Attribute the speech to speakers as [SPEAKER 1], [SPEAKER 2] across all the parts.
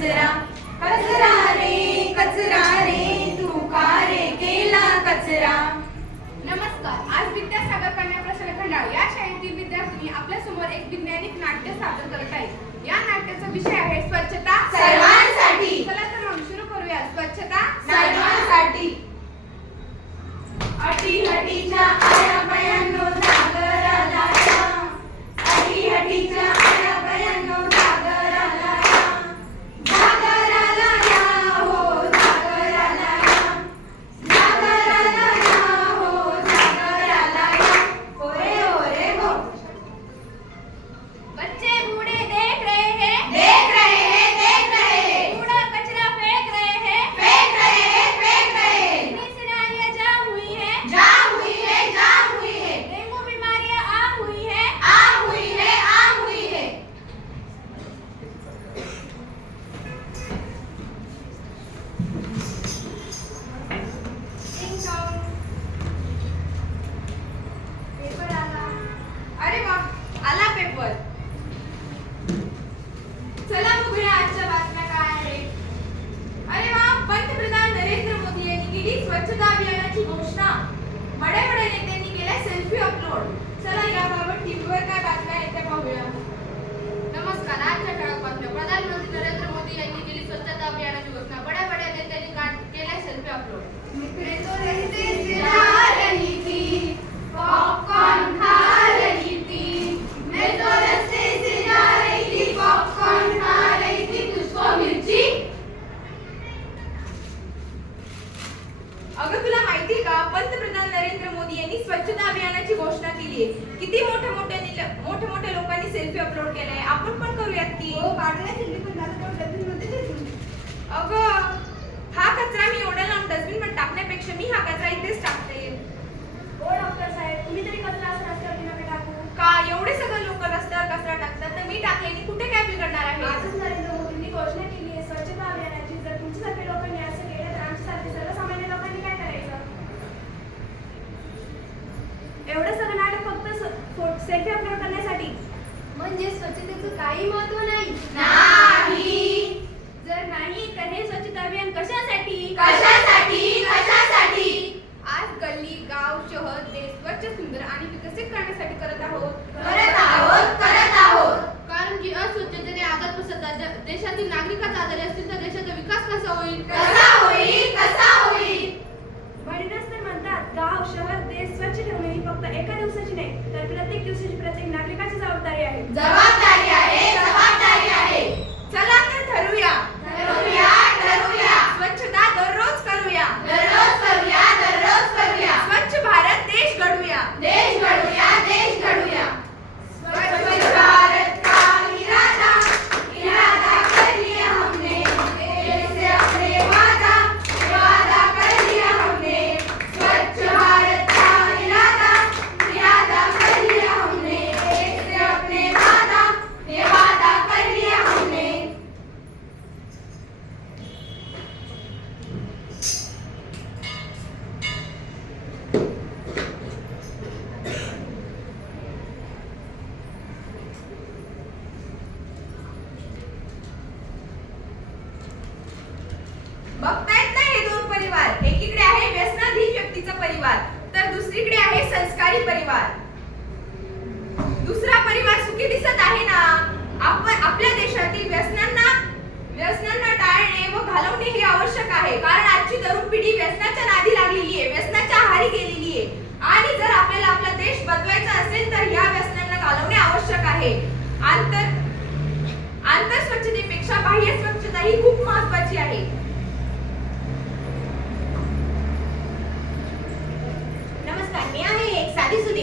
[SPEAKER 1] कचरा. कचरा रे कचरा रे तू केला कचरा?
[SPEAKER 2] नमस्कार आज विद्यासागर कन्या या शाळेतील आपल्यासमोर एक विज्ञानिक नाट्य सादर
[SPEAKER 1] करत आहे. या नाट्याचा विषय आहे स्वच्छता. सर्वांसाठी. चला तर मग सुरू करूया. स्वच्छता सर्वांसाठी. अटी हटीच्या अगं तुला माहिती का? पंतप्रधान नरेंद्र मोदी यांनी स्वच्छता अभियानाची घोषणा केली आहे. किती मोठ्या मोठ्या मोठ्या मोठ्या लोकांनी सेल्फी अपलोड केलाय. आपण पण करूयात ती. अगं हा कचरा मी एवढ्या लांब डस्टबिनमध्ये टाकण्यापेक्षा मी हा कचरा इथेच टाकते का एवढे सगळे लोक रस्त्यावर कचरा टाकतात तर मी टाकल्याने कुठे काय बिघडणार आहे
[SPEAKER 3] आजच नरेंद्र मोदींनी घोषणा केली आहे स्वच्छता अभियानाची जर तुमच्यासारख्या लोकांनी असं केलं तर आमच्यासारख्या सर्वसामान्य लोकांनी काय करायचं एवढं सगळं नाटक फक्त सेल्फी अपलोड करण्यासाठी
[SPEAKER 2] म्हणजे स्वच्छतेचं काही महत्त्व नाही.
[SPEAKER 1] नाही.
[SPEAKER 3] जर नाही तर हे स्वच्छता अभियान कशासाठी?
[SPEAKER 1] कशासाठी? कशासाठी?
[SPEAKER 2] आज गल्ली गाव शहर देश स्वच्छ सुंदर आणि विकसित करण्यासाठी करत आहोत.
[SPEAKER 1] करत आहोत करत आहोत.
[SPEAKER 2] कारण की अस्वच्छतेने आजार पसरतात देशातील नागरिकाचा आजारी असतील तर देशाचा विकास कसा होईल
[SPEAKER 1] कसा होईल
[SPEAKER 3] म्हणूनच तर म्हणतात गाव शहर देश स्वच्छ ठेवणे ही फक्त एका दिवसाची नाही तर प्रत्येक दिवसाची प्रत्येक नागरिकाची जबाबदारी आहे
[SPEAKER 1] जबाबदारी आहे जबाबदारी आहे चला तर ठरूया ठरूया ठरूया स्वच्छता दररोज करूया दररोज करूया दररोज करूया स्वच्छ भारत देश घडूया देश घडूया देश घडूया स्वच्छ भारत का इरादा इरादा कर लिया हमने देश से अपने वादा वादा कर लिया हमने स्वच्छ भारत का इरादा इरादा कर लिया हमने देश से अपने वादा ये वादा कर लिया हमने बघतायत ना हे दोन परिवार एकीकडे आहे व्यसनाधीन व्यक्तीचा परिवार तर दुसरीकडे आहे संस्कारी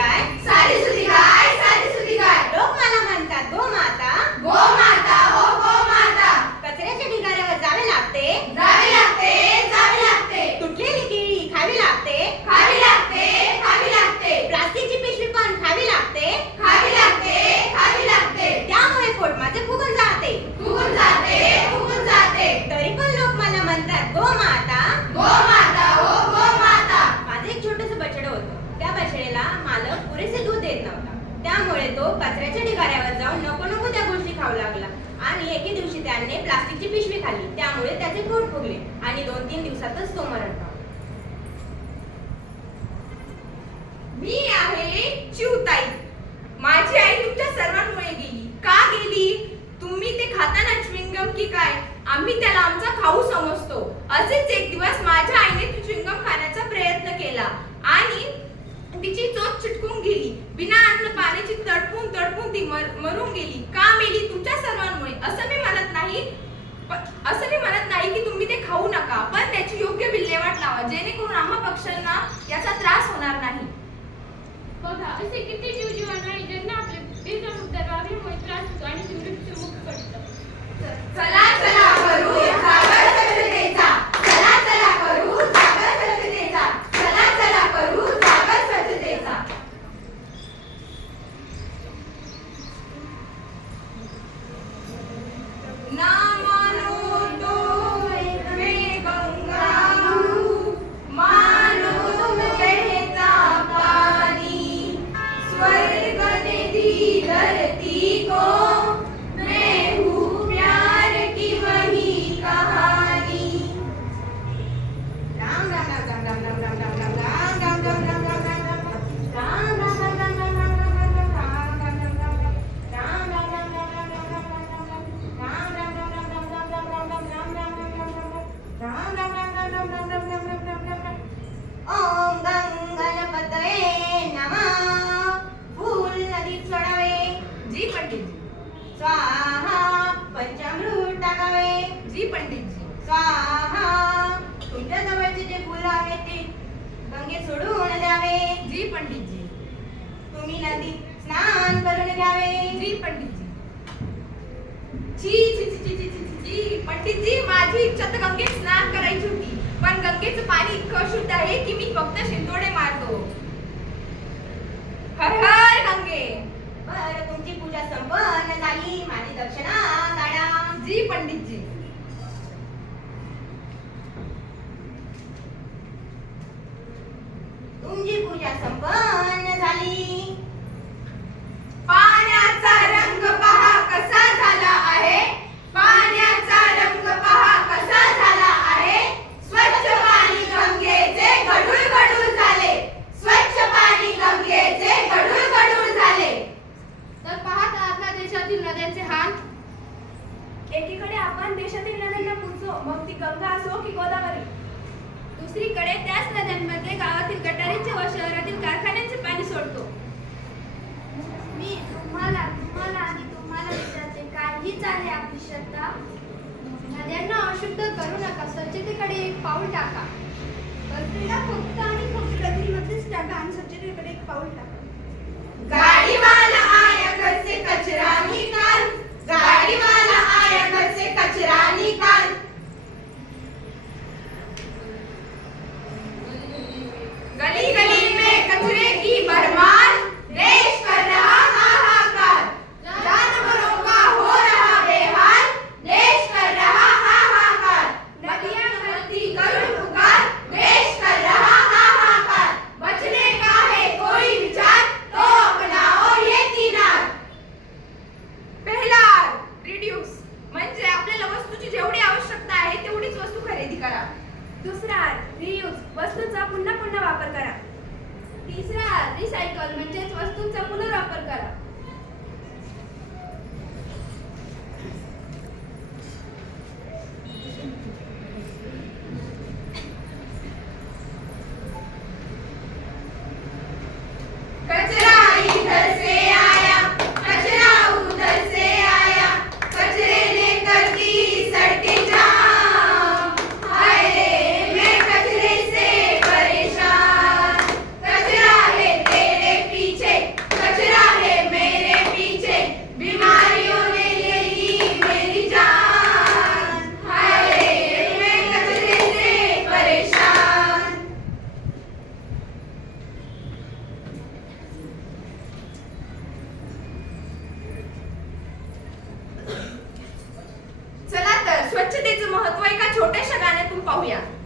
[SPEAKER 4] cái. Sai. त्याने प्लास्टिकची पिशवी खाल्ली. त्यामुळे त्याचे पोट फुगले आणि दोन तीन दिवसातच तो मरण
[SPEAKER 1] मी आहे चिवताई. माझी आई तुमच्या सर्वांमुळे गेली. का गेली? तुम्ही ते खाताना च्विंगम की काय? आम्ही त्याला आमचा खाऊ समजतो. असेच एक दिवस माझ्या आईने ती खाण्याचा प्रयत्न केला आणि तिची चोच चिटकून गेली. बिना अन्न पाण्याची तडपून तडपून ती मर, मरून गेली. का मेली? तुमच्या सर्वांमुळे. असं मी असं मी म्हणत नाही की तुम्ही ते खाऊ नका पण त्याची योग्य विल्हेवाट लावा. जेणेकरून आम्हा पक्ष्यांना याचा त्रास होणार नाही.
[SPEAKER 5] बघा असे किती जीव जीवन आहे ज्यांना आपल्या बेजबाबदार वागण्यामुळे त्रास होतो आणि मृत्यूमुखी पडतात
[SPEAKER 1] चला. पंडित गंगे
[SPEAKER 4] सोडून जावे
[SPEAKER 1] जी पंडितजी.
[SPEAKER 4] तुम्ही नदी स्नान करून घ्यावे
[SPEAKER 1] जी पंडितजी. जी जी जी जी जी जी जी जी माझी इच्छा तर गंगेत स्नान करायची होती. पण गंगेचं पाणी इतकं शुद्ध आहे की मी फक्त शिंदोडे मारतो. हर हर गंगे.
[SPEAKER 4] बर तुमची पूजा संपन्न झाली. माझी दक्षिणा काढा.
[SPEAKER 1] जी पंडितजी.
[SPEAKER 5] स्वच्छतेकडे एक पाऊल टाका. क्रीडा फक्त आणि फक्त गतिमध्येच टाका आणि स्वच्छतेकडे एक पाऊल टाका.
[SPEAKER 1] गाडीवाला आया घर से कचरा Oh.